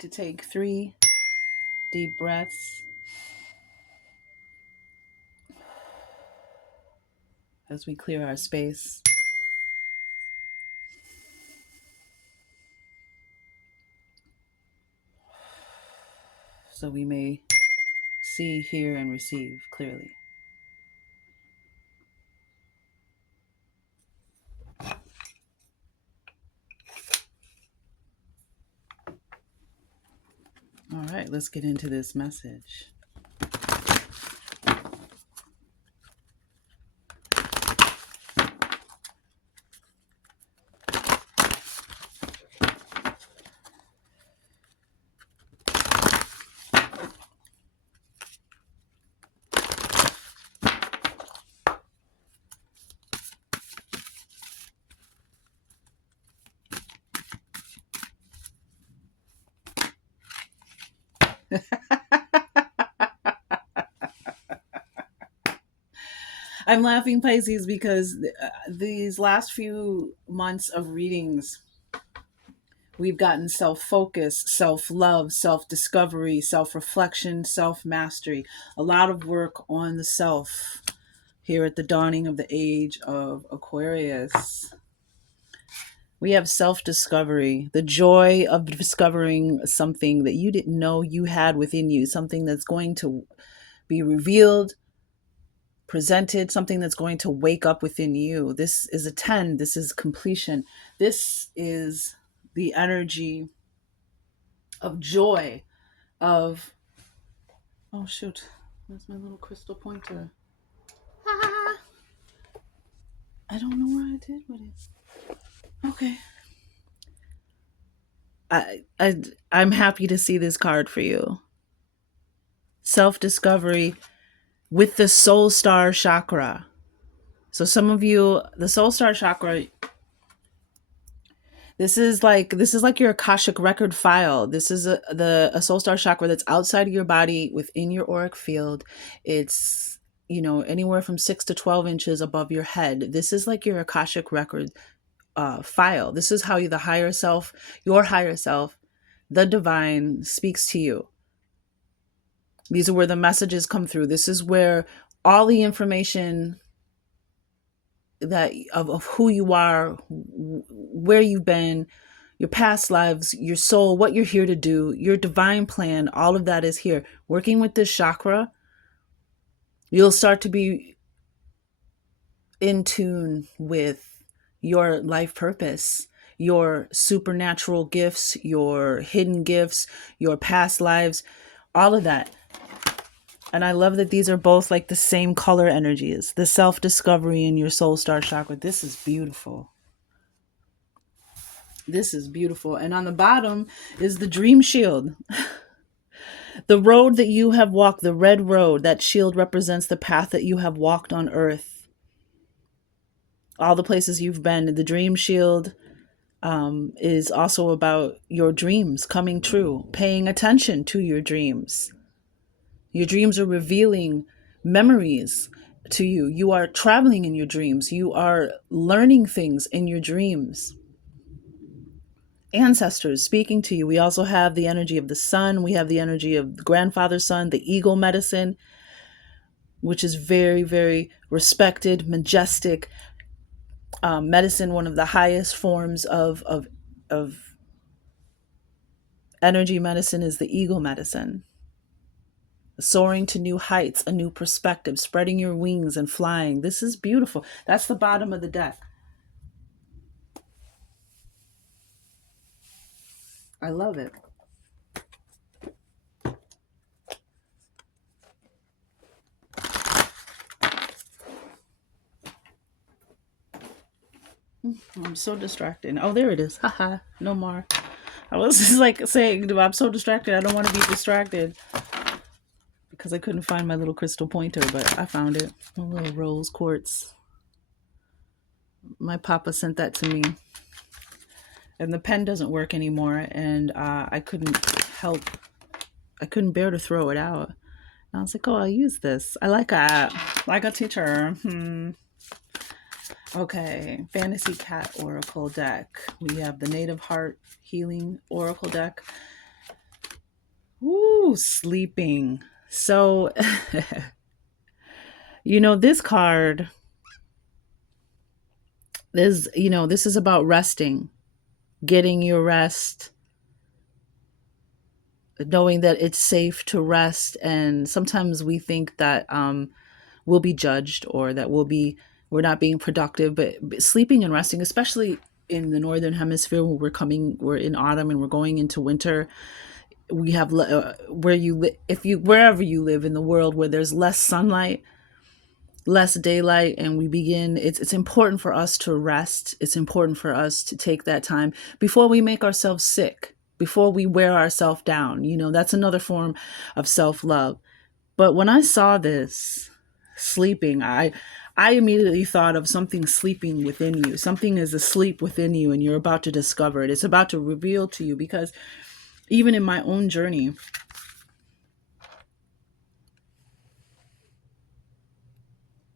to take 3 deep breaths as we clear our space. So we may see, hear, and receive clearly. All right, let's get into this message. I'm laughing, Pisces, because these last few months of readings, we've gotten self-focus, self-love, self-discovery, self-reflection, self-mastery. A lot of work on the self here at the dawning of the age of Aquarius. We have self-discovery, the joy of discovering something that you didn't know you had within you, something that's going to be revealed, presented, something that's going to wake up within you. This is a 10. This is completion. This is the energy of joy, of, oh shoot, where's my little crystal pointer? Ah, I don't know what I did with it. Okay. I'm happy to see this card for you. Self-discovery with the soul star chakra. So some of you, the soul star chakra, this is like your Akashic record file. This is a soul star chakra that's outside of your body within your auric field. It's, anywhere from 6 to 12 inches above your head. This is like your Akashic record file. This is how your higher self, the divine, speaks to you. These are where the messages come through. This is where all the information that of who you are, where you've been, your past lives, your soul, what you're here to do, your divine plan, all of that is here. Working with this chakra, you'll start to be in tune with your life purpose, your supernatural gifts, your hidden gifts, your past lives, all of that. And I love that these are both like the same color energies, the self-discovery in your soul star chakra. This is beautiful. This is beautiful. And on the bottom is the dream shield. The road that you have walked, the red road, that shield represents the path that you have walked on earth. All the places you've been. The dream shield is also about your dreams coming true, paying attention to your dreams. Your dreams are revealing memories to you. You are traveling in your dreams. You are learning things in your dreams. Ancestors speaking to you. We also have the energy of the sun. We have the energy of the grandfather's son, the eagle medicine, which is very, very respected, majestic medicine. One of the highest forms of energy medicine is the eagle medicine. Soaring to new heights, a new perspective, spreading your wings and flying. This is beautiful. That's the bottom of the deck. I love it. I'm so distracted. Oh, there it is. Haha, no more. I was just like saying, I'm so distracted. I don't want to be distracted. Because I couldn't find my little crystal pointer, but I found it. A little rose quartz. My papa sent that to me. And the pen doesn't work anymore. And I couldn't bear to throw it out. And I was like, oh, I'll use this. I like a teacher. Okay, Fantasy Cat Oracle deck. We have the Native Heart Healing Oracle deck. Ooh, sleeping. So, this card is, this is about resting, getting your rest, knowing that it's safe to rest. And sometimes we think that we'll be judged or that we're not being productive, but sleeping and resting, especially in the northern hemisphere when we're in autumn and we're going into winter, we have where if you wherever you live in the world where there's less sunlight, less daylight, and it's important for us to rest. It's important for us to take that time before we make ourselves sick, before we wear ourselves down. That's another form of self-love. But when I saw this sleeping, I immediately thought of something sleeping within you. Something is asleep within you and you're about to discover it. It's about to reveal to you, because even in my own journey,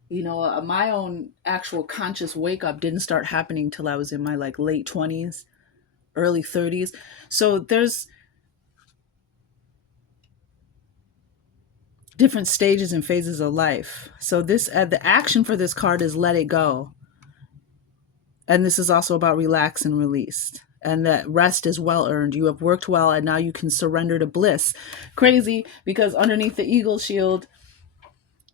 my own actual conscious wake up didn't start happening till I was in my like late 20s, early 30s. So there's different stages and phases of life. So the action for this card is let it go. And this is also about relax and release. And that rest is well earned. You have worked well and now you can surrender to bliss. Crazy, because underneath the eagle shield,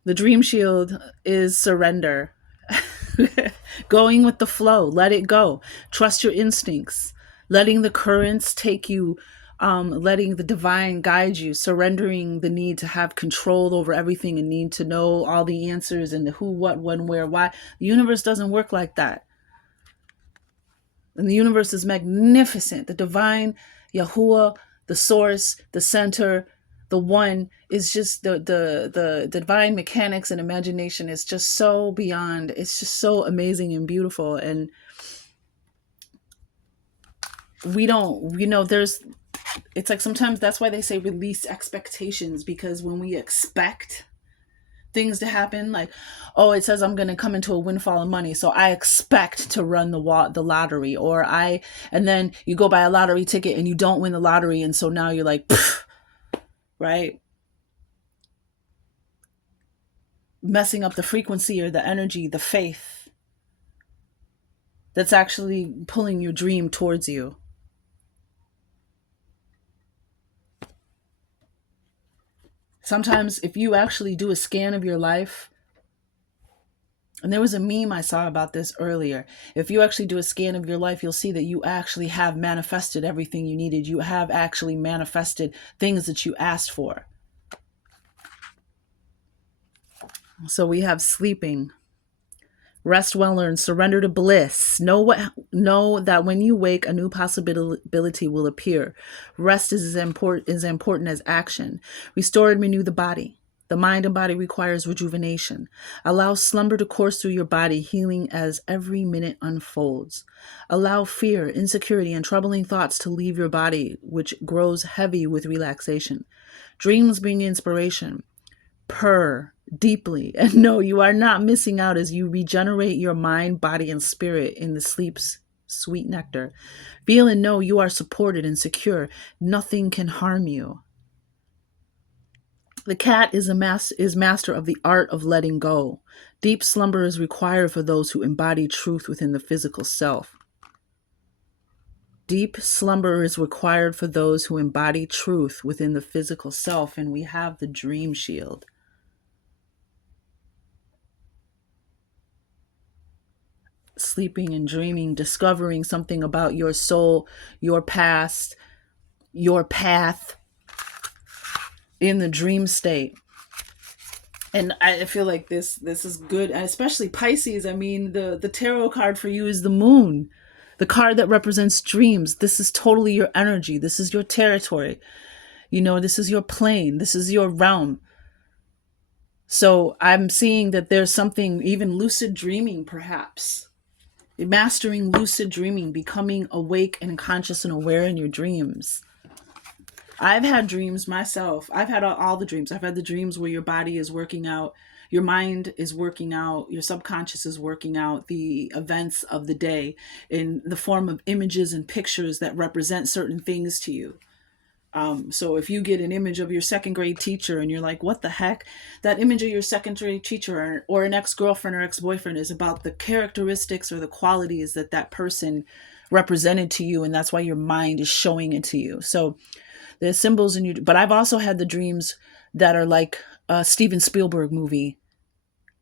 the dream shield is surrender. Going with the flow, let it go. Trust your instincts, letting the currents take you, letting the divine guide you, surrendering the need to have control over everything and need to know all the answers and the who, what, when, where, why. The universe doesn't work like that. And the universe is magnificent. The divine, Yahuwah, the source, the center, the one is just the divine mechanics and imagination is just so beyond. It's just so amazing and beautiful. And we don't, it's like sometimes that's why they say release expectations, because when we expect things to happen, like, oh, it says I'm going to come into a windfall of money, so I expect to run the lottery, and then you go buy a lottery ticket and you don't win the lottery, and so now you're like, pfft, right, messing up the frequency or the energy, the faith that's actually pulling your dream towards you. Sometimes if you actually do a scan of your life, and there was a meme I saw about this earlier. If you actually do a scan of your life, you'll see that you actually have manifested everything you needed. You have actually manifested things that you asked for. So we have sleeping. Rest well earned, surrender to bliss. Know that when you wake, a new possibility will appear. Rest is as important as action. Restore and renew the body. The mind and body requires rejuvenation. Allow slumber to course through your body, healing as every minute unfolds. Allow fear, insecurity, and troubling thoughts to leave your body, which grows heavy with relaxation. Dreams bring inspiration. Purr deeply and know you are not missing out as you regenerate your mind, body, and spirit in the sleep's sweet nectar. Feel and know you are supported and secure. Nothing can harm you. The cat is master of the art of letting go. Deep slumber is required for those who embody truth within the physical self. Deep slumber is required for those who embody truth within the physical self, and we have the dream shield. Sleeping and dreaming, discovering something about your soul, your past, your path in the dream state. And I feel like this is good, and especially Pisces. I mean, the tarot card for you is the moon, the card that represents dreams. This is totally your energy. This is your territory. This is your plane. This is your realm. So I'm seeing that there's something, even lucid dreaming, perhaps. Mastering lucid dreaming, becoming awake and conscious and aware in your dreams. I've had dreams myself. I've had all the dreams. I've had the dreams where your body is working out, your mind is working out, your subconscious is working out the events of the day in the form of images and pictures that represent certain things to you. So if you get an image of your second grade teacher and you're like, what the heck? That image of your second grade teacher, or an ex-girlfriend or ex-boyfriend, is about the characteristics or the qualities that that person represented to you. And that's why your mind is showing it to you. So there's symbols in you. But I've also had the dreams that are like a Steven Spielberg movie,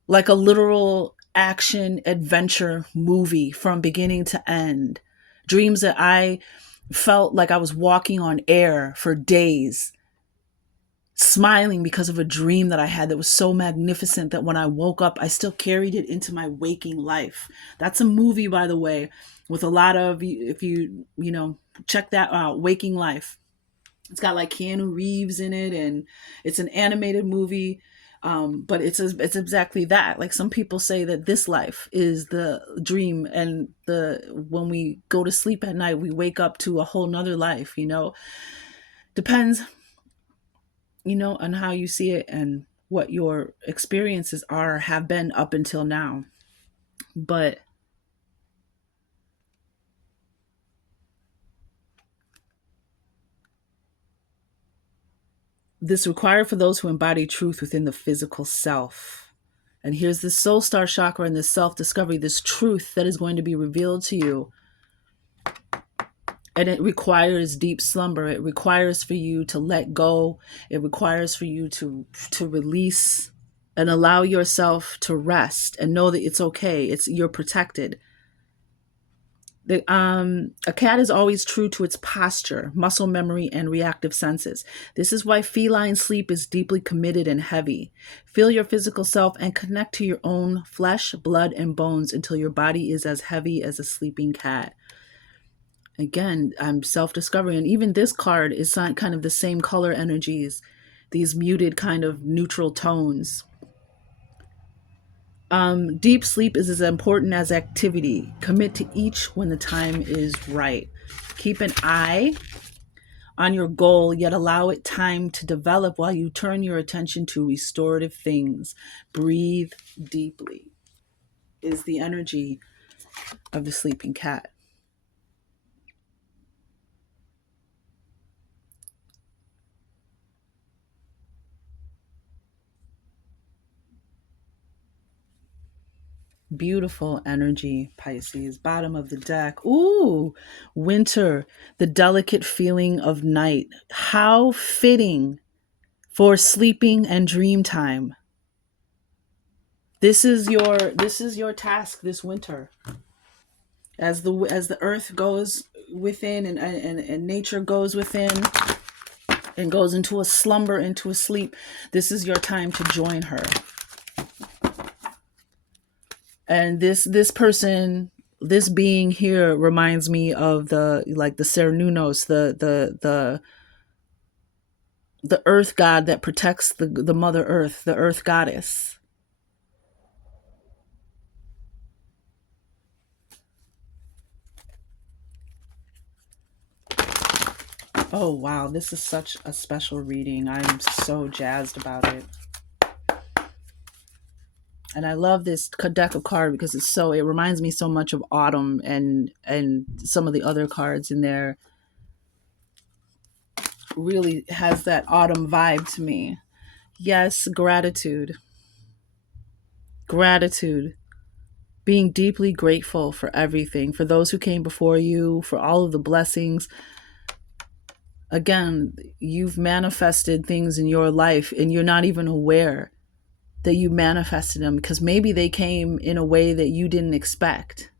like a literal action adventure movie from beginning to end. Dreams that I felt like I was walking on air for days, smiling because of a dream that I had that was so magnificent that when I woke up, I still carried it into my waking life. That's a movie, by the way, with a lot of, if check that out, Waking Life. It's got like Keanu Reeves in it, and it's an animated movie. But it's exactly that. Like, some people say that this life is the dream, and the when we go to sleep at night, we wake up to a whole nother life. Depends, on how you see it and what your experiences are, have been up until now. But this required for those who embody truth within the physical self. And here's this soul star chakra and this self discovery, this truth that is going to be revealed to you. And it requires deep slumber. It requires for you to let go. It requires for you to release and allow yourself to rest and know that it's okay. You're protected. A cat is always true to its posture, muscle memory, and reactive senses. This is why feline sleep is deeply committed and heavy. Feel your physical self and connect to your own flesh, blood, and bones until your body is as heavy as a sleeping cat. Again, I'm self-discovery, and even this card is kind of the same color energies, these muted kind of neutral tones. Deep sleep is as important as activity. Commit to each when the time is right. Keep an eye on your goal, yet allow it time to develop while you turn your attention to restorative things. Breathe deeply is the energy of the sleeping cat. Beautiful energy, Pisces. Bottom of the deck. Ooh, winter, the delicate feeling of night. How fitting for sleeping and dream time. This is your task this winter. As the earth goes within, and nature goes within and goes into a slumber, into a sleep, this is your time to join her. And this person, this being here, reminds me of the Cernunnos, the earth god that protects the mother earth, the earth goddess. Oh wow, this is such a special reading. I'm so jazzed about it. And I love this deck of cards because it reminds me so much of autumn, and some of the other cards in there really has that autumn vibe to me. Yes, gratitude. Gratitude. Being deeply grateful for everything, for those who came before you, for all of the blessings. Again, you've manifested things in your life and you're not even aware that you manifested them, because maybe they came in a way that you didn't expect.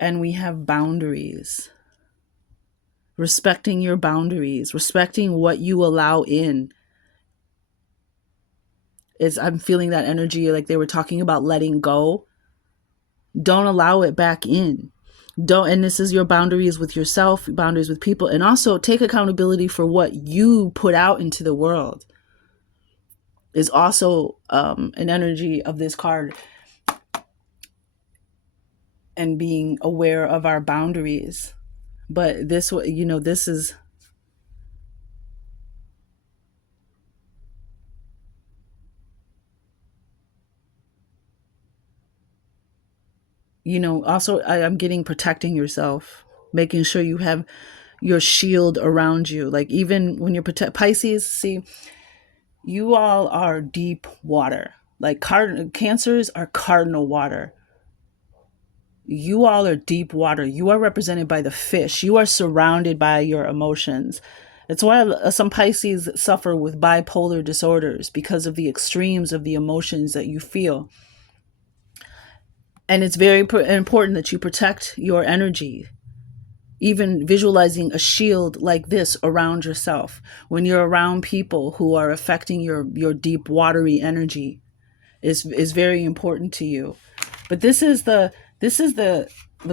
And we have boundaries. Respecting your boundaries, respecting what you allow in. I'm feeling that energy, like they were talking about letting go. Don't allow it back in. Don't, and this is your boundaries with yourself, boundaries with people, and also take accountability for what you put out into the world. Is also an energy of this card, and being aware of our boundaries. But this is, also I'm getting protecting yourself. making sure you have your shield around you. Like even when you're Pisces, see, you all are deep water. Like cancers are cardinal water. You all are deep water. You are represented by the fish. You are surrounded by your emotions. That's why some Pisces suffer with bipolar disorders, because of the extremes of the emotions that you feel. And it's very important that you protect your energy, even visualizing a shield like this around yourself when you're around people who are affecting your deep watery energy is very important to you. But this is the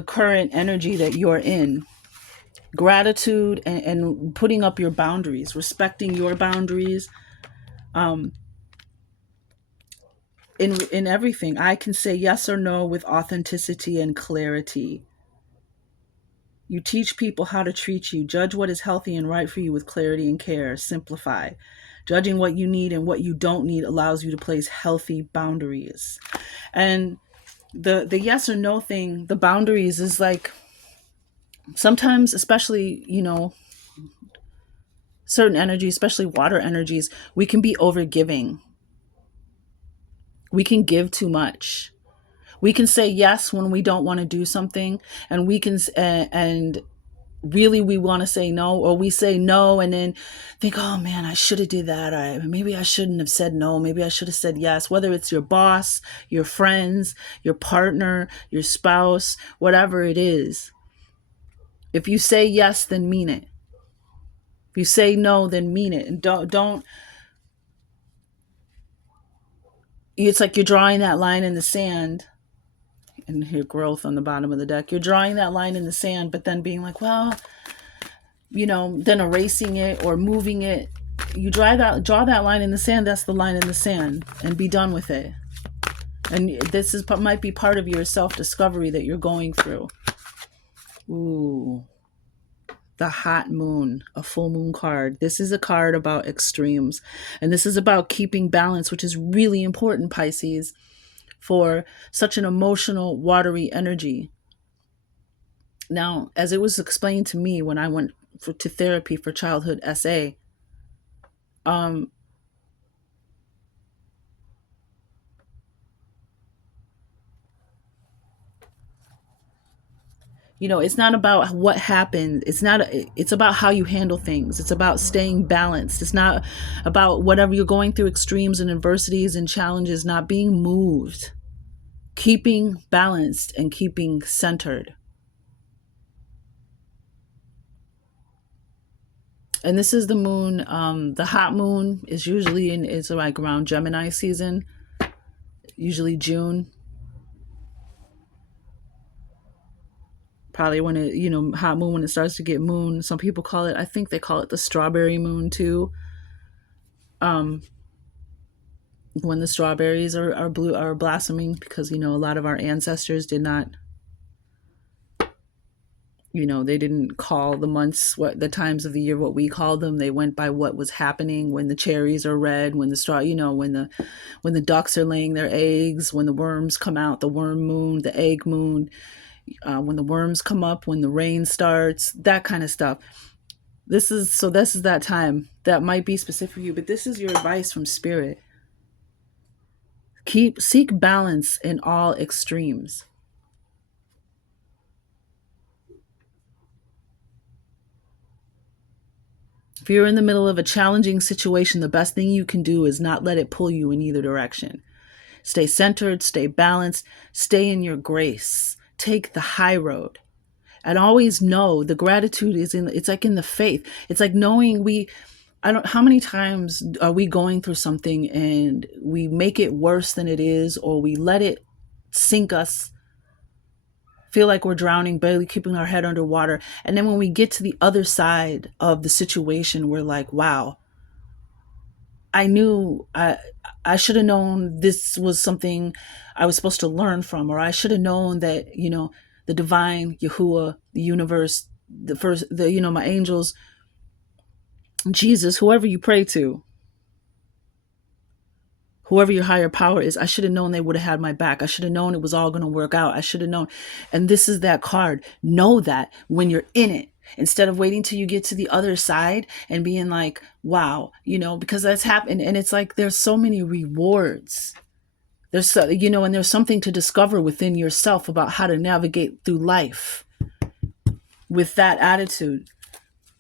current energy that you're in. Gratitude and putting up your boundaries, respecting your boundaries, um in everything. I can say yes or no with authenticity and clarity. You teach people how to treat you. Judge what is healthy and right for you with clarity and care. Simplify. Judging what you need and what you don't need allows you to place healthy boundaries. And the yes or no thing, the boundaries is like, sometimes, especially, certain energies, especially water energies, we can be over giving. We can give too much. We can say yes when we don't want to do something, and we can and really we want to say no, or we say no and then think, oh man, I should have did that, or maybe I shouldn't have said no, maybe I should have said yes. Whether it's your boss, your friends, your partner, your spouse, whatever it is, if you say yes, then mean it. If you say no, then mean it. And don't it's like you're drawing that line in the sand, and your growth on the bottom of the deck, you're drawing that line in the sand, but then being like, well, then erasing it or moving it. You draw that line in the sand. That's the line in the sand, and be done with it. And this might be part of your self-discovery that you're going through. Ooh, the hot moon, a full moon card. This is a card about extremes, and this is about keeping balance, which is really important, Pisces, for such an emotional, watery energy. Now, as it was explained to me when I went to therapy for childhood SA, um, it's not about what happened. It's about how you handle things. It's about staying balanced. It's not about whatever you're going through, extremes and adversities and challenges, not being moved, keeping balanced and keeping centered. And this is the moon. The hot moon is usually it's like around Gemini season, usually June. Probably when hot moon, when it starts to get moon. Some people call it, I think they call it the strawberry moon too. Um, when the strawberries are blue, are blossoming, because a lot of our ancestors did not, they didn't call the months, what the times of the year, what we called them. They went by what was happening when the cherries are red, when the straw, when the ducks are laying their eggs, when the worms come out, the worm moon, the egg moon, when the worms come up, when the rain starts, that kind of stuff. This is that time that might be specific for you, but this is your advice from spirit. Seek balance in all extremes. If you're in the middle of a challenging situation, the best thing you can do is not let it pull you in either direction. Stay centered, stay balanced, stay in your grace. Take the high road. And always know the gratitude it's like in the faith. It's like knowing how many times are we going through something and we make it worse than it is, or we let it sink us, feel like we're drowning, barely keeping our head underwater. And then when we get to the other side of the situation, we're like, wow, I knew I should have known this was something I was supposed to learn from, or I should have known that, the divine, Yahuwah, the universe, my angels, Jesus, whoever you pray to, whoever your higher power is, I should have known they would have had my back. I should have known it was all going to work out. I should have known. And this is that card. Know that when you're in it, instead of waiting till you get to the other side and being like, wow, because that's happened. And it's like, there's so many rewards. There's so, and there's something to discover within yourself about how to navigate through life with that attitude.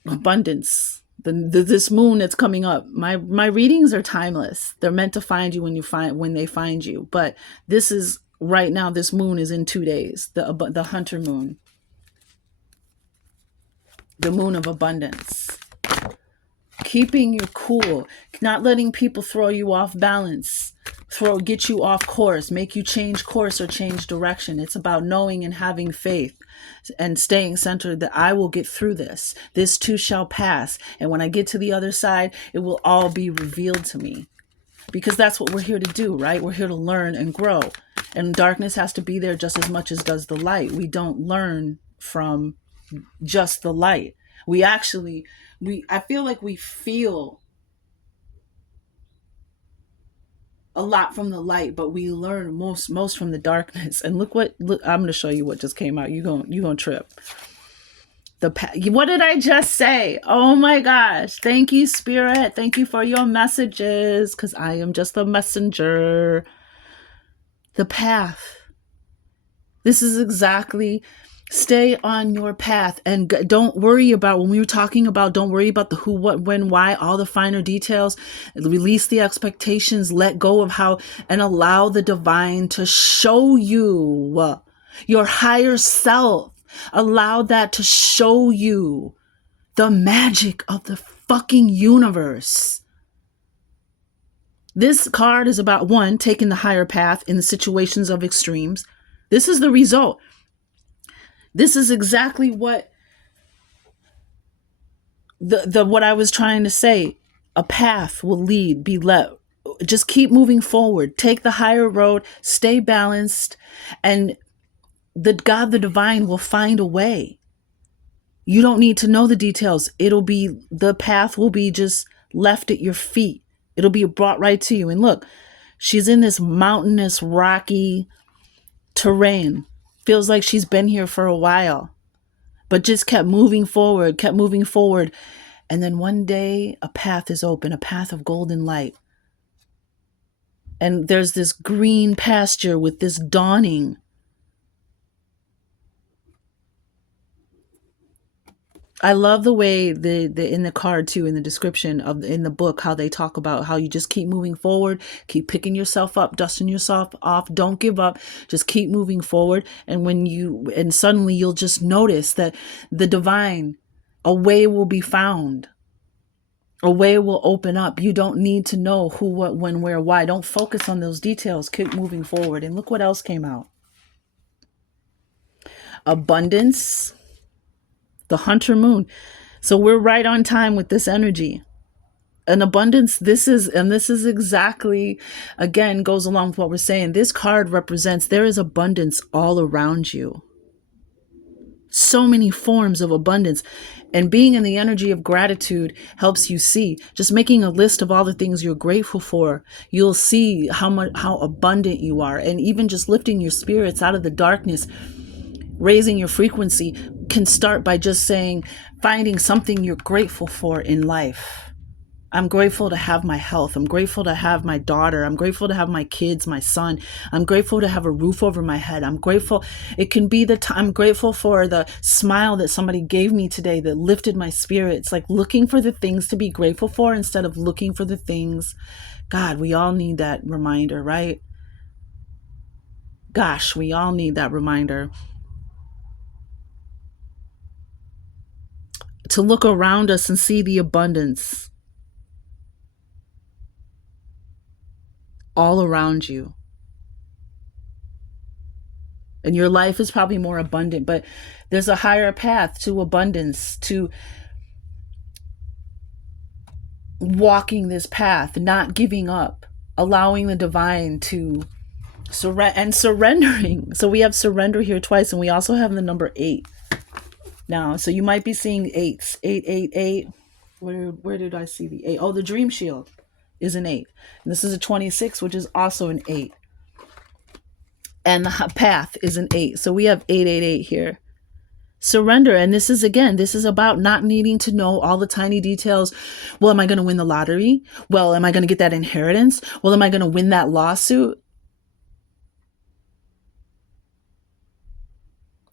Abundance. This moon that's coming up. My readings are timeless. They're meant to find you when they find you. But this is right now. This moon is in 2 days. The hunter moon, the moon of abundance. Keeping you cool, not letting people throw you off balance, get you off course, make you change course or change direction. It's about knowing and having faith and staying centered that I will get through this. This too shall pass. And when I get to the other side, it will all be revealed to me. Because that's what we're here to do, right? We're here to learn and grow. And darkness has to be there just as much as does the light. We don't learn from just the light. I feel like we feel a lot from the light, but we learn most from the darkness. And look, I'm going to show you what just came out. You're going to trip. What did I just say? Oh my gosh. Thank you, Spirit. Thank you for your messages, because I am just a messenger. The path. This is exactly. Stay on your path and don't worry about, when we were talking about, don't worry about the who, what, when, why, all the finer details. Release the expectations, let go of how, and allow the divine to show you your higher self. Allow that to show you the magic of the fucking universe. This card is about, one, taking the higher path in the situations of extremes. This is the result. This is exactly what what I was trying to say. A path will be led. Just keep moving forward. Take the higher road. Stay balanced, and the divine will find a way. You don't need to know the details. The path will be just left at your feet. It'll be brought right to you. And look, she's in this mountainous, rocky terrain. Feels like she's been here for a while, but just kept moving forward. And then one day a path is open, a path of golden light. And there's this green pasture with this dawning. I love the way the in the card too, in the description in the book, how they talk about how you just keep moving forward, keep picking yourself up, dusting yourself off, don't give up, just keep moving forward. And suddenly you'll just notice that the divine, a way will be found. A way will open up. You don't need to know who, what, when, where, why. Don't focus on those details. Keep moving forward. And look what else came out. Abundance. The hunter moon. So we're right on time with this energy. An abundance, this is exactly, again, goes along with what we're saying. This card represents there is abundance all around you. So many forms of abundance. And being in the energy of gratitude helps you see. Just making a list of all the things you're grateful for, you'll see how abundant you are. And even just lifting your spirits out of the darkness, raising your frequency, can start by just finding something you're grateful for in life. I'm grateful to have my health. I'm grateful to have my daughter. I'm grateful to have my kids, my son. I'm grateful to have a roof over my head. I'm grateful. It can be I'm grateful for the smile that somebody gave me today that lifted my spirits. Like looking for the things to be grateful for instead of looking for the things. God, we all need that reminder, right? Gosh, we all need that reminder. To look around us and see the abundance all around you. And your life is probably more abundant, but there's a higher path to abundance, to walking this path, not giving up, allowing the divine to surrendering. So we have surrender here twice, and we also have the number 8. Now, so you might be seeing 8s. 888. Where did I see the 8? Oh, the dream shield. is an 8. And this is a 26, which is also an 8. And the path is an 8. So we have 888 here. Surrender. And this is, again, this is about not needing to know all the tiny details. Well, am I going to win the lottery? Well, am I going to get that inheritance? Well, am I going to win that lawsuit?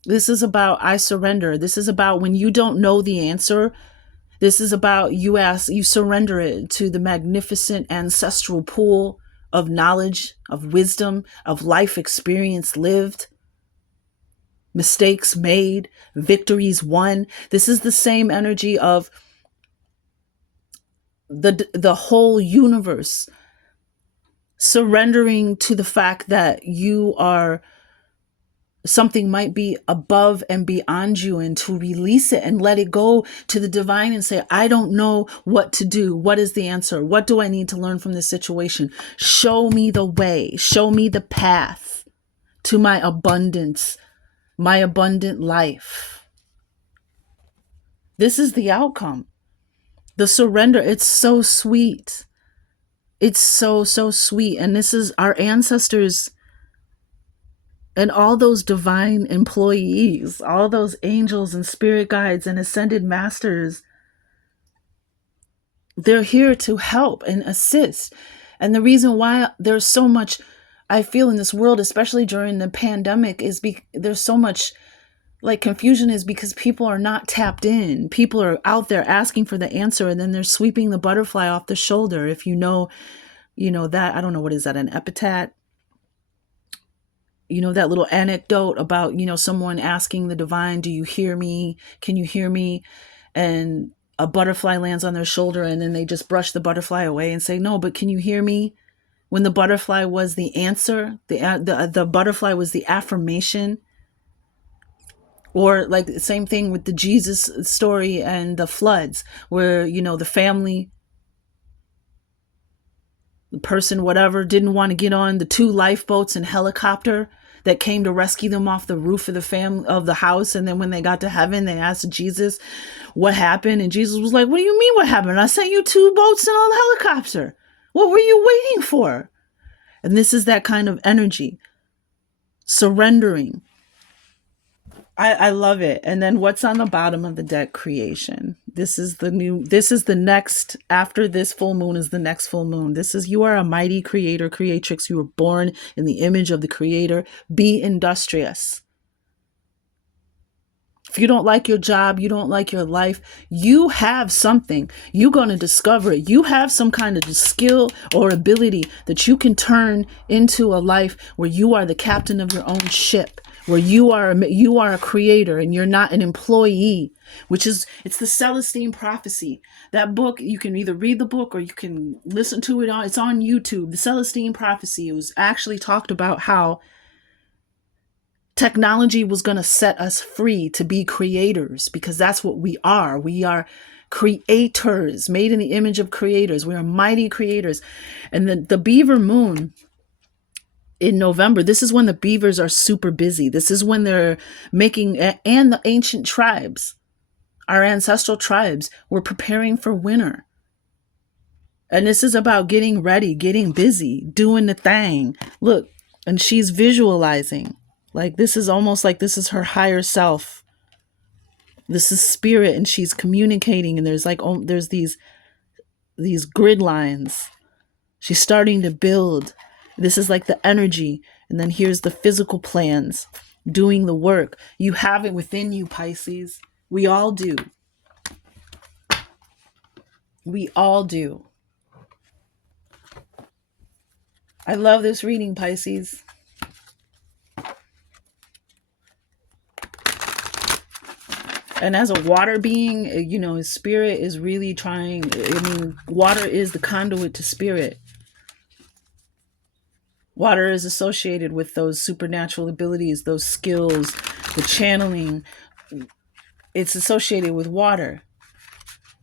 This is about I surrender. This is about when you don't know the answer. This is about you surrender it to the magnificent ancestral pool of knowledge, of wisdom, of life experience lived, mistakes made, victories won. This is the same energy of the whole universe surrendering to the fact that you are something might be above and beyond you, and to release it and let it go to the divine and say, I don't know what to do. What is the answer? What do I need to learn from this situation? Show me the way. Show me the path to my abundance, my abundant life. This is the outcome. The surrender. It's so sweet. It's so, so sweet. And this is our ancestors and all those divine employees, all those angels and spirit guides and ascended masters. They're here to help and assist. And the reason why there's so much, I feel, in this world, especially during the pandemic, is there's so much like confusion, is because people are not tapped in. People are out there asking for the answer, and then they're sweeping the butterfly off the shoulder. If you know that, I don't know, what is that, an epithet? That little anecdote about, someone asking the divine, do you hear me? Can you hear me? And a butterfly lands on their shoulder, and then they just brush the butterfly away and say, no, but can you hear me? When the butterfly was the answer, the butterfly was the affirmation. Or like the same thing with the Jesus story and the floods, where, the family, the person, whatever, didn't want to get on the 2 lifeboats and helicopter that came to rescue them off the roof of the house. And then when they got to heaven, they asked Jesus what happened. And Jesus was like, what do you mean what happened? I sent you 2 boats and a helicopter. What were you waiting for? And this is that kind of energy. Surrendering. I love it. And then what's on the bottom of the deck? Creation. This is the next, after this full moon is the next full moon. You are a mighty creator, creatrix. You were born in the image of the creator. Be industrious. If you don't like your job, you don't like your life, you have something. You're going to discover it. You have some kind of skill or ability that you can turn into a life where you are the captain of your own ship, where you are a creator and you're not an employee, it's the Celestine Prophecy. That book, you can either read the book or you can listen to it it's on YouTube. The Celestine Prophecy. It was actually talked about how technology was going to set us free to be creators, because that's what we are. We are creators, made in the image of creators. We are mighty creators. And the beaver moon in November, this is when the beavers are super busy. This is when they're making, and the ancient tribes, our ancestral tribes, were preparing for winter. And this is about getting ready, getting busy, doing the thing. Look, and she's visualizing. Like, this is almost like this is her higher self. This is spirit, and she's communicating, and there's these grid lines. She's starting to build. This is like the energy. And then here's the physical plans, doing the work. You have it within you, Pisces. We all do. We all do. I love this reading, Pisces. And as a water being, his spirit is really trying. Water is the conduit to spirit. Water is associated with those supernatural abilities, those skills, the channeling. It's associated with water.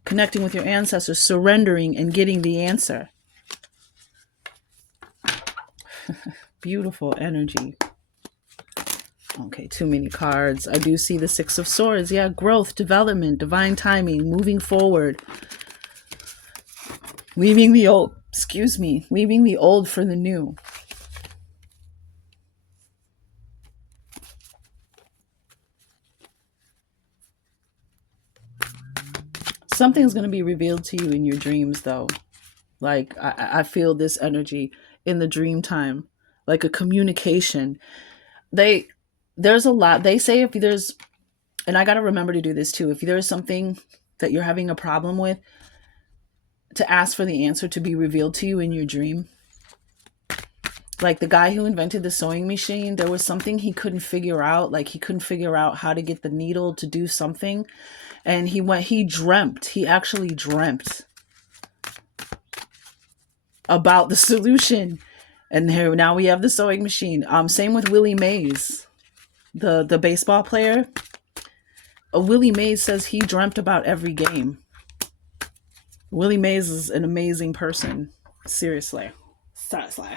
Connecting with your ancestors, surrendering and getting the answer. Beautiful energy. Okay, too many cards. I do see the 6 of Swords. Yeah, growth, development, divine timing, moving forward. Leaving the old, Excuse me, leaving the old for the new. Something's going to be revealed to you in your dreams, though. Like, I feel this energy in the dream time, like a communication. They, there's a lot. They say if there's, and I got to remember to do this too, if there's something that you're having a problem with, to ask for the answer to be revealed to you in your dream. Like the guy who invented the sewing machine, there was something he couldn't figure out. Like he couldn't figure out how to get the needle to do something. And he actually dreamt about the solution. And here now we have the sewing machine. Same with Willie Mays, the baseball player. Willie Mays says he dreamt about every game. Willie Mays is an amazing person. Seriously. Seriously.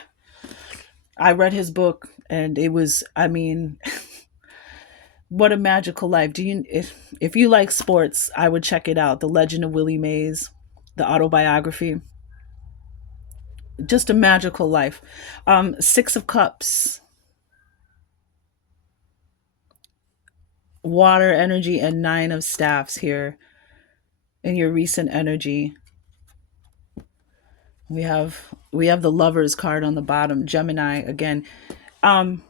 I read his book and it was, I mean, what a magical life. If you like sports, I would check it out. The Legend of Willie Mays, the autobiography. Just a magical life. Six of Cups, water energy, and Nine of Staffs here in your recent energy. We have the Lovers card on the bottom, Gemini again. Um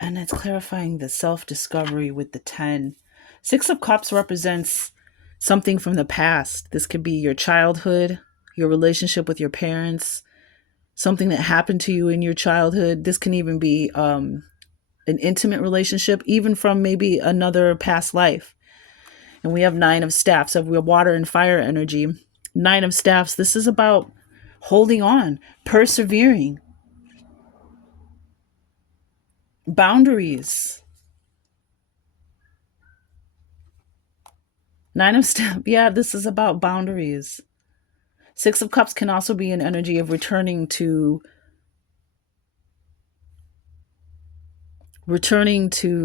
and it's clarifying the self-discovery with the 10. Six of Cups represents something from the past. This could be your childhood, your relationship with your parents, something that happened to you in your childhood. This can even be an intimate relationship, even from maybe another past life. And we have Nine of Staffs. So we have water and fire energy. Nine of Staffs, this is about holding on, persevering, boundaries. Nine of Staffs, yeah, this is about boundaries. Six of Cups can also be an energy of returning to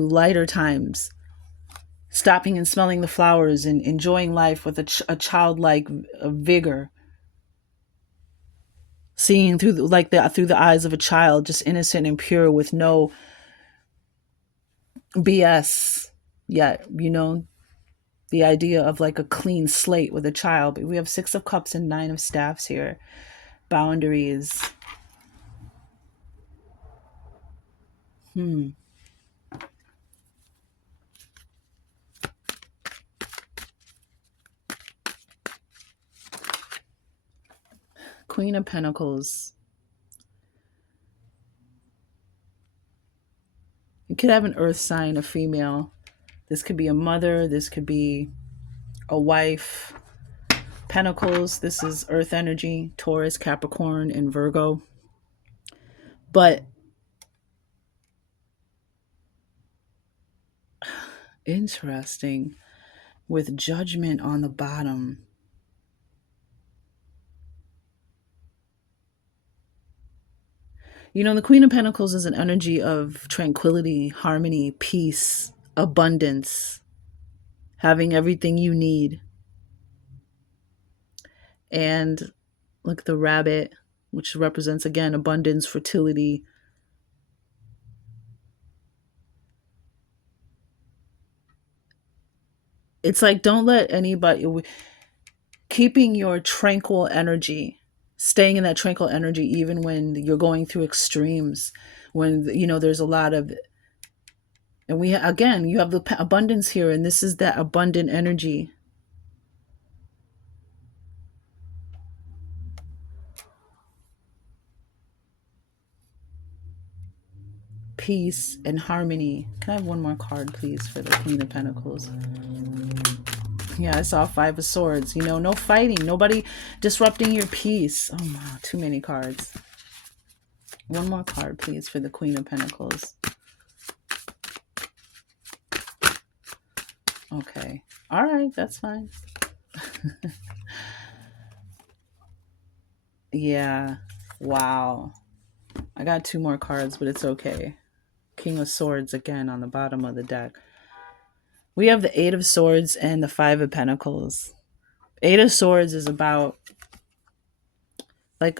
lighter times, stopping and smelling the flowers and enjoying life with a childlike vigor, seeing through the eyes of a child, just innocent and pure with no BS. Yet, the idea of like a clean slate with a child. But we have Six of Cups and Nine of Staffs here. Boundaries. Queen of Pentacles. You could have an earth sign, a female. This could be a mother. This could be a wife. Pentacles. This is earth energy. Taurus, Capricorn, and Virgo. But interesting. With Judgment on the bottom. The Queen of Pentacles is an energy of tranquility, harmony, peace, abundance, having everything you need. And look, the rabbit, which represents again abundance, fertility. It's like, don't let anybody, keeping your tranquil energy, staying in that tranquil energy, even when you're going through extremes, when, there's a lot of, and again, you have the abundance here, and this is that abundant energy. Peace and harmony. Can I have one more card, please, for the Queen of Pentacles? Yeah, I saw Five of Swords. No fighting, nobody disrupting your peace. Oh, wow, too many cards. One more card, please, for the Queen of Pentacles. Okay. All right, that's fine. Yeah. Wow. I got two more cards, but it's okay. King of Swords again on the bottom of the deck. We have the Eight of Swords and the Five of Pentacles. Eight of Swords is about Like,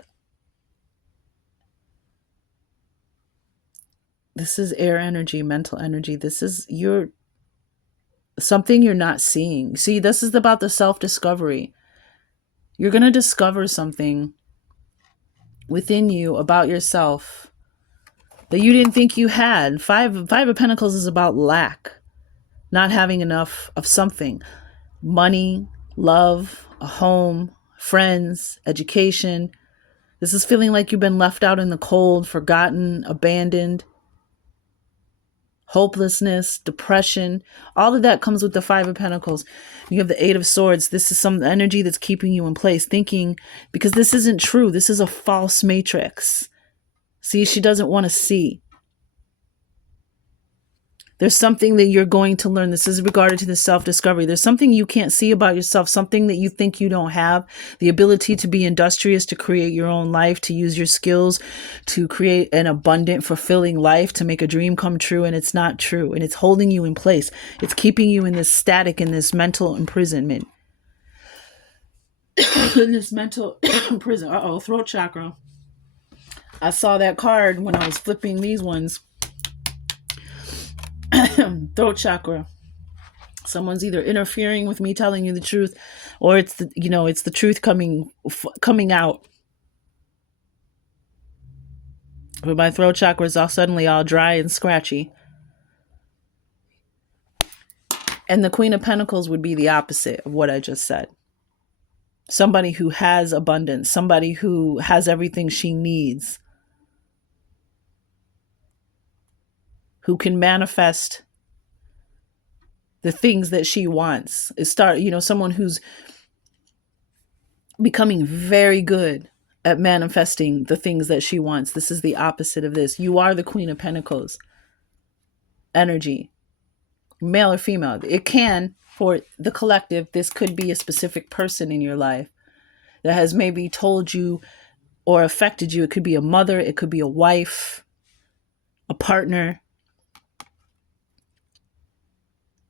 this is air energy, mental energy. This is your something you're not seeing. See, this is about the self-discovery. You're going to discover something within you about yourself that you didn't think you had. Five of Pentacles is about lack, not having enough of something. Money, love, a home, friends, education. This is feeling like you've been left out in the cold, forgotten, abandoned. Hopelessness, depression, all of that comes with the Five of Pentacles. You have the Eight of Swords. This is some energy that's keeping you in place, thinking, because this isn't true. This is a false matrix. See, she doesn't want to see. There's something that you're going to learn. This is regarded to the self-discovery. There's something you can't see about yourself, something that you think you don't have, the ability to be industrious, to create your own life, to use your skills, to create an abundant, fulfilling life, to make a dream come true, and it's not true. And it's holding you in place. It's keeping you in this static, in this mental imprisonment. In this mental prison. Uh-oh, throat chakra. I saw that card when I was flipping these ones. Throat chakra. Someone's either interfering with me telling you the truth, or it's the truth coming out. But my throat chakra is all suddenly all dry and scratchy. And the Queen of Pentacles would be the opposite of what I just said. Somebody who has abundance, somebody who has everything she needs, who can manifest the things that she wants. Someone who's becoming very good at manifesting the things that she wants. This is the opposite of this. You are the Queen of Pentacles energy, male or female. It can, for the collective, this could be a specific person in your life that has maybe told you or affected you. It could be a mother, it could be a wife, a partner,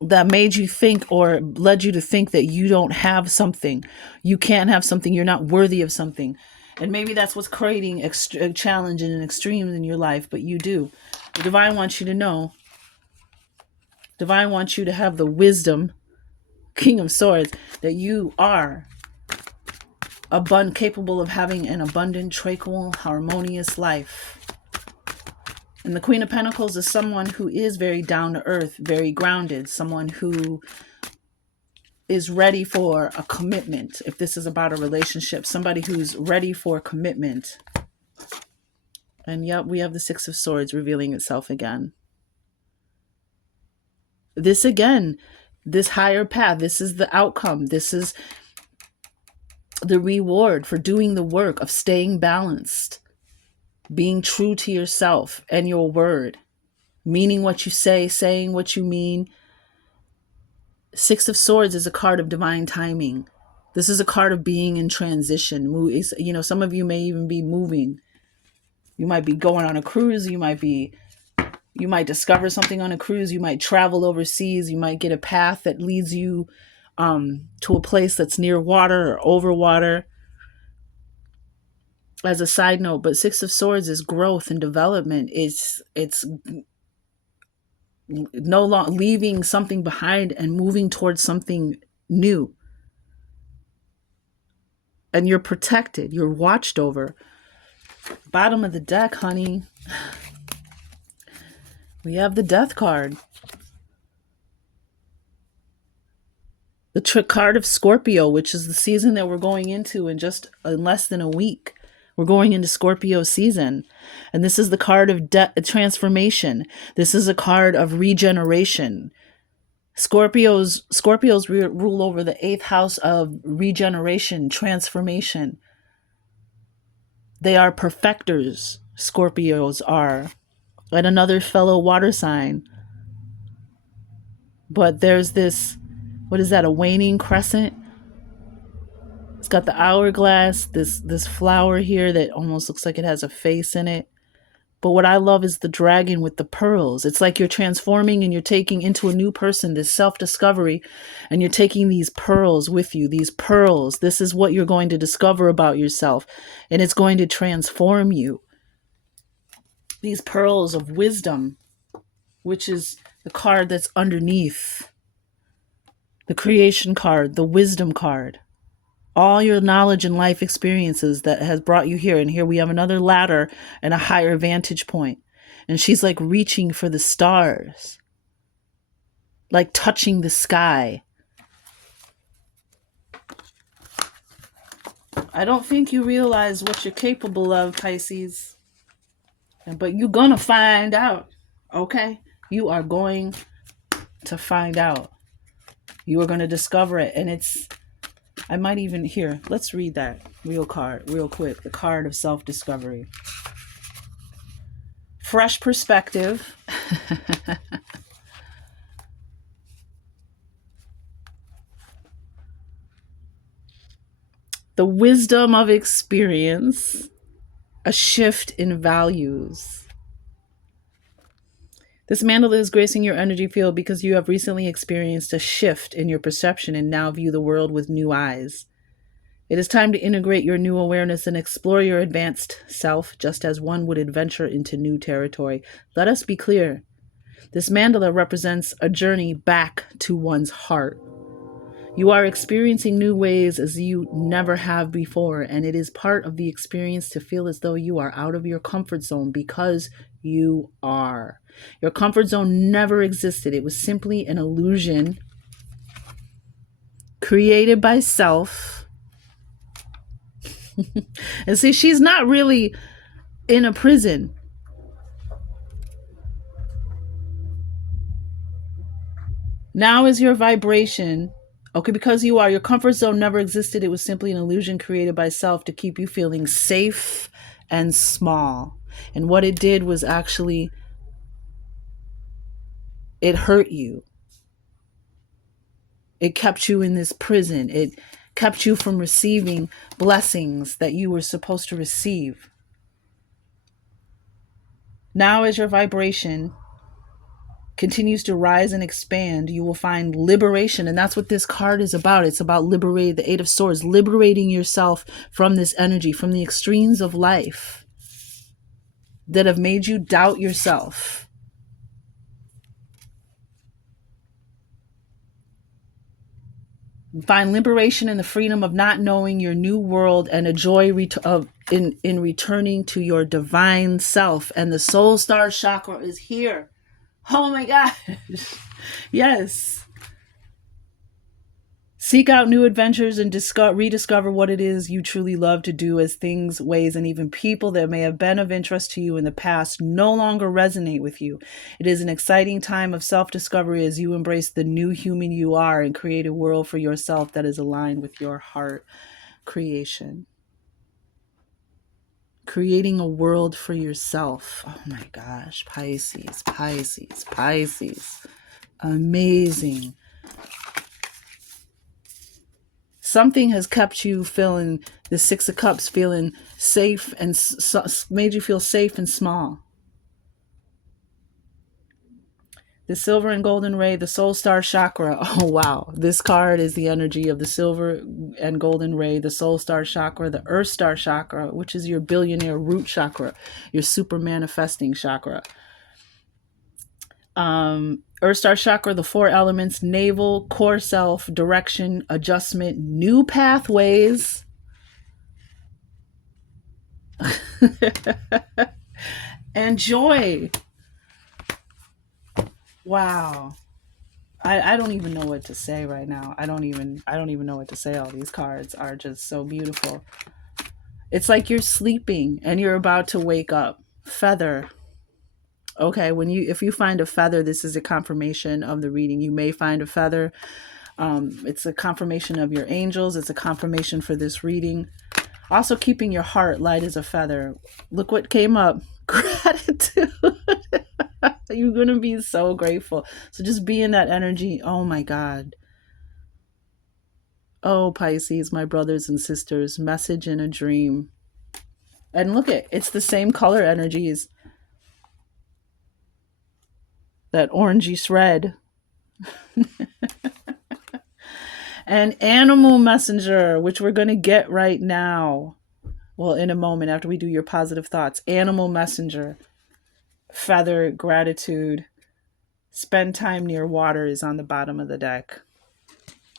that made you think or led you to think that you don't have something, you can't have something, you're not worthy of something. And maybe that's what's creating a challenge and extremes in your life, but you do. The divine wants you to know. Divine wants you to have the wisdom, King of Swords, that you are capable of having an abundant, tranquil, harmonious life. And the Queen of Pentacles is someone who is very down to earth, very grounded, someone who is ready for a commitment. If this is about a relationship, somebody who's ready for commitment. And yep, we have the Six of Swords revealing itself again. This higher path, this is the outcome. This is the reward for doing the work of staying balanced. Being true to yourself and your word, meaning what you say, saying what you mean. Six of Swords is a card of divine timing. This is a card of being in transition. Some of you may even be moving. You might be going on a cruise. You might discover something on a cruise. You might travel overseas. You might get a path that leads you to a place that's near water or over water. As a side note, but Six of Swords is growth and development. It's no longer leaving something behind and moving towards something new. And you're protected. You're watched over. Bottom of the deck, honey. We have the Death card. The card of Scorpio, which is the season that we're going into in less than a week. We're going into Scorpio season. And this is the card of transformation. This is a card of regeneration. Scorpios rule over the 8th house of regeneration, transformation. They are perfecters. Scorpios are. And another fellow water sign. But there's this, what is that, a waning crescent? It's got the hourglass, this flower here that almost looks like it has a face in it. But what I love is the dragon with the pearls. It's like you're transforming and you're taking into a new person this self-discovery, and you're taking these pearls with you. These pearls, this is what you're going to discover about yourself, and it's going to transform you. These pearls of wisdom, which is the card that's underneath the creation card, the wisdom card. All your knowledge and life experiences that has brought you here. And here we have another ladder and a higher vantage point. And she's like reaching for the stars, like touching the sky. I don't think you realize what you're capable of, Pisces. But you're going to find out, okay? You are going to find out. You are going to discover it. And I might even, here, let's read that real quick. The card of self-discovery. Fresh perspective. The wisdom of experience. A shift in values. This mandala is gracing your energy field because you have recently experienced a shift in your perception and now view the world with new eyes. It is time to integrate your new awareness and explore your advanced self, just as one would adventure into new territory. Let us be clear. This mandala represents a journey back to one's heart. You are experiencing new ways as you never have before, and it is part of the experience to feel as though you are out of your comfort zone, because you are. Your comfort zone never existed. It was simply an illusion created by self. And see, she's not really in a prison. Now is your vibration. Okay, because you are. Your comfort zone never existed. It was simply an illusion created by self to keep you feeling safe and small. And what it did was actually, it hurt you. It kept you in this prison. It kept you from receiving blessings that you were supposed to receive. Now, as your vibration continues to rise and expand, you will find liberation. And that's what this card is about. It's about liberating, the Eight of Swords, liberating yourself from this energy, from the extremes of life that have made you doubt yourself. Find liberation in the freedom of not knowing your new world, and a joy in returning to your divine self. And the soul star chakra is here. Oh my gosh. Yes. Seek out new adventures and rediscover what it is you truly love to do, as things, ways, and even people that may have been of interest to you in the past no longer resonate with you. It is an exciting time of self-discovery as you embrace the new human you are and create a world for yourself that is aligned with your heart creation. Creating a world for yourself. Oh my gosh, Pisces, Pisces, Pisces. Amazing. Something has kept you feeling, the Six of Cups, feeling safe and made you feel safe and small. The silver and golden ray, the soul star chakra. Oh, wow. This card is the energy of the silver and golden ray, the soul star chakra, the earth star chakra, which is your billionaire root chakra, your super manifesting chakra. Earth star chakra, the four elements: navel, core self, direction, adjustment, new pathways. And joy. Wow. I don't even know what to say right now. I don't even know what to say. All these cards are just so beautiful. It's like you're sleeping and you're about to wake up. Feather. Okay, if you find a feather, this is a confirmation of the reading. You may find a feather. It's a confirmation of your angels. It's a confirmation for this reading. Also, keeping your heart light as a feather. Look what came up. Gratitude. You're going to be so grateful. So just be in that energy. Oh my God. Oh, Pisces, my brothers and sisters, message in a dream. And look it's the same color energies. that orangey red. And animal messenger, which we're going to get right now. Well, in a moment after we do your positive thoughts. Animal messenger, feather, gratitude, spend time near water is on the bottom of the deck.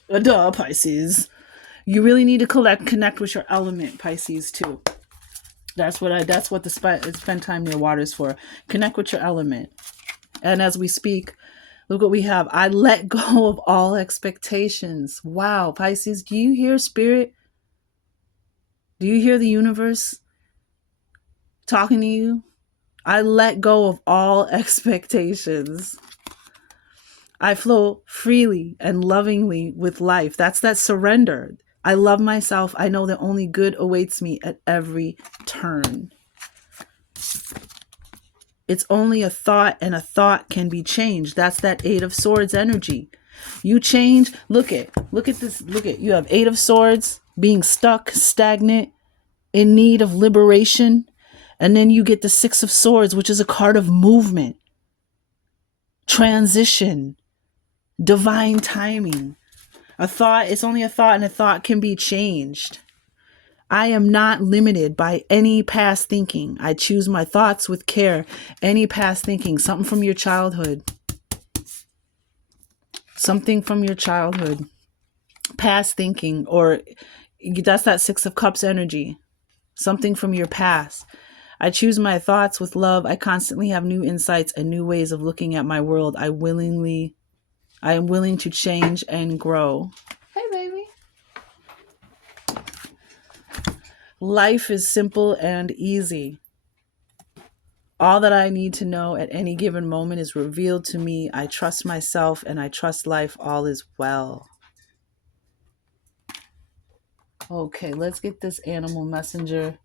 Duh, Pisces. You really need to connect with your element, Pisces, too. That's what the spend time near water is for. Connect with your element. And as we speak, look what we have. I let go of all expectations. Wow, Pisces, do you hear spirit? Do you hear the universe talking to you? I let go of all expectations. I flow freely and lovingly with life. That's that surrender. I love myself. I know that only good awaits me at every turn. It's only a thought, and a thought can be changed. That's that Eight of Swords energy. You change. Look at this. You have Eight of Swords being stuck, stagnant, in need of liberation. And then you get the Six of Swords, which is a card of movement, transition, divine timing. A thought, it's only a thought, and a thought can be changed. I am not limited by any past thinking. I choose my thoughts with care. Any past thinking, something from your childhood. Something from your childhood. Past thinking, or that's that Six of Cups energy. Something from your past. I choose my thoughts with love. I constantly have new insights and new ways of looking at my world. I am willing to change and grow. Hey, baby. Life is simple and easy. All that I need to know at any given moment is revealed to me. I trust myself and I trust life. All is well. Okay, let's get this animal messenger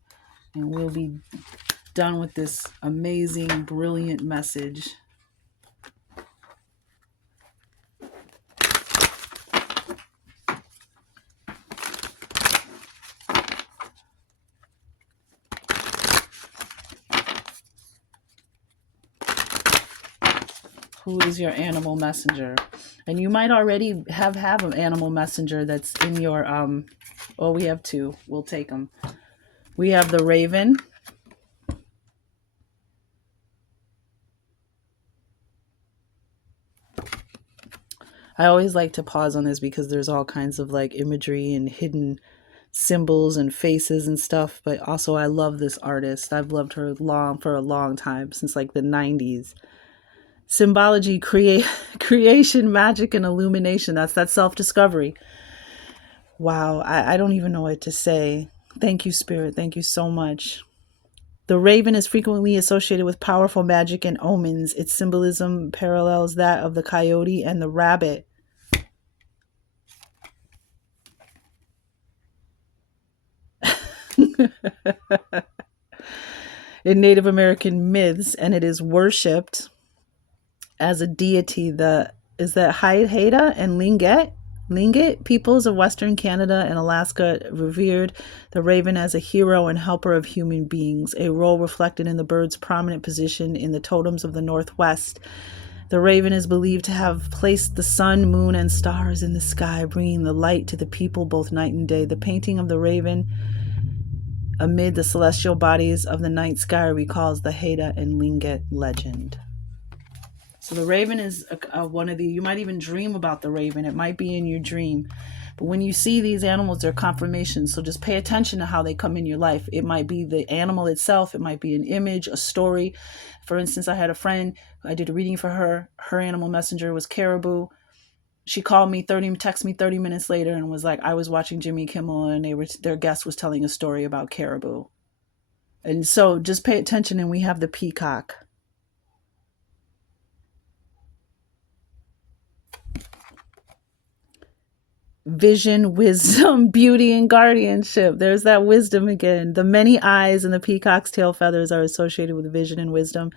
and we'll be done with this amazing, brilliant message. Who is your animal messenger? And you might already have an animal messenger that's in your oh, we have two. We'll take them. We have the raven. I always like to pause on this because there's all kinds of like imagery and hidden symbols and faces and stuff, but also I love this artist. I've loved her for a long time, since like the 90s. Symbology, creation, magic, and illumination. That's that self-discovery. Wow, I don't even know what to say. Thank you, Spirit. Thank you so much. The raven is frequently associated with powerful magic and omens. Its symbolism parallels that of the coyote and the rabbit. In Native American myths, and it is worshipped as a deity. Is that Haida and Tlingit peoples of Western Canada and Alaska revered the raven as a hero and helper of human beings, a role reflected in the bird's prominent position in the totems of the Northwest. The raven is believed to have placed the sun, moon, and stars in the sky, bringing the light to the people both night and day. The painting of the raven amid the celestial bodies of the night sky recalls the Haida and Tlingit legend. So the raven is one of the, you might even dream about the raven. It might be in your dream. But when you see these animals, they're confirmations. So just pay attention to how they come in your life. It might be the animal itself. It might be an image, a story. For instance, I had a friend, I did a reading for her. Her animal messenger was caribou. She called me, texted me 30 minutes later and was like, I was watching Jimmy Kimmel and their guest was telling a story about caribou. And so just pay attention. And we have the peacock. Vision, wisdom, beauty, and guardianship. There's that wisdom again. The many eyes and the peacock's tail feathers are associated with vision and wisdom.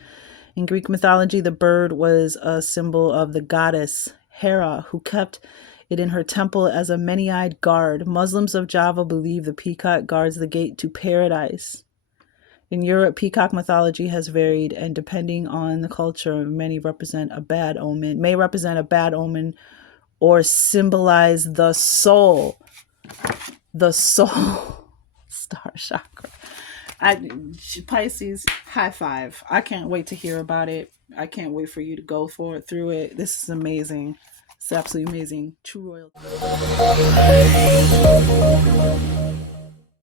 In Greek mythology, the bird was a symbol of the goddess Hera, who kept it in her temple as a many-eyed guard. Muslims of Java believe the peacock guards the gate to paradise. In Europe, peacock mythology has varied, and depending on the culture, many represent a bad omen, may represent a bad omen, or symbolize the soul star chakra. I Pisces, high five. I can't wait to hear about it. I can't wait for you to go through it. This is amazing. It's absolutely amazing. True royalty.